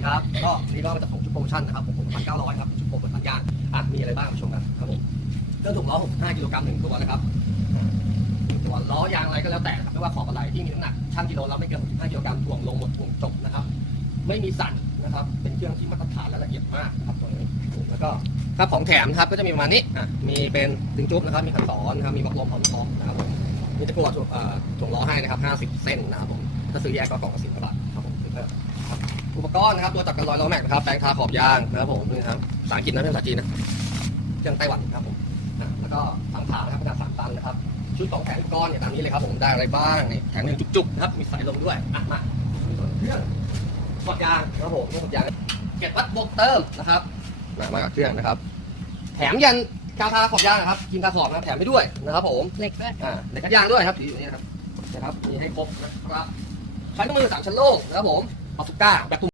ดีครับ ก็นี่ก็มาจากของชุดโปรโมชั่นนะครับผมพันเก้าร้อยครับชุดโปรโมชั่นยางอะมีอะไรบ้างมาชมกันครับผมเครื่องถุงล้อผม5กิโลกรัมหนึ่งตัวนะครับตัวล้อยางอะไรก็แล้วแต่นะครับไม่ว่าขอบอะไรที่มีน้ำหนักช่างกิโลแล้วไม่เกิน65กิโลกรัมถ่วงลงหมดถ่วงจบนะครับ ไม่มีสั่นนะครับ เป็นเครื่องที่มาตรฐานและละเอียดมากครับตัวนี้แล้วก็ครับของแถมครับก็จะมีประมาณนี้อะมีเป็นดึงจุ๊บนะครับ มีขันสอนนะครับมีบักลมพร้อมท้องนะครับผมมีตะกั่วถ่วงเอ่อถ่วงล้อให้นะครับ50 เส้นนะครับผมถ้าซื้อแยกก็กล่องละสิบบาทครับผม อเพิ่มครับอุปกรณ์นะครับตัวจับกันรอยล้อแม็กนะครับแปรงทาขอบยางนะครับผมนี่ครับภาษาอังกฤษนะไม่ใช่ภาษาจีนนะเครื่องไต้หวันครับผมอะแล้วก็สังขารนะครับขนาดสามตันนะครับชุดของแถมก้อนเนี่ยตามนี้เลยครับผมได้อะไรบ้างนี่แถมหนึ่งจุกๆนะครับมีสายลมด้วยอะมาเครื่องขอบยางนะครับผมเครื่องขอบยางเก็บวัดบวกเติมนะครับมามากับเครื่องนะครับ แถมยันกาทาขอบยางนะครับกินทาขอบนะครับแถมไปด้วยนะครับผมเหล็กด้วยอ่าเหล็กกัดยางด้วยครับอยู่นี่นะครับนะครับมีให้ครบนะครับใช้เครื่องมือสามชั้นโล่งนะครับผมออฟสุก้าแบบ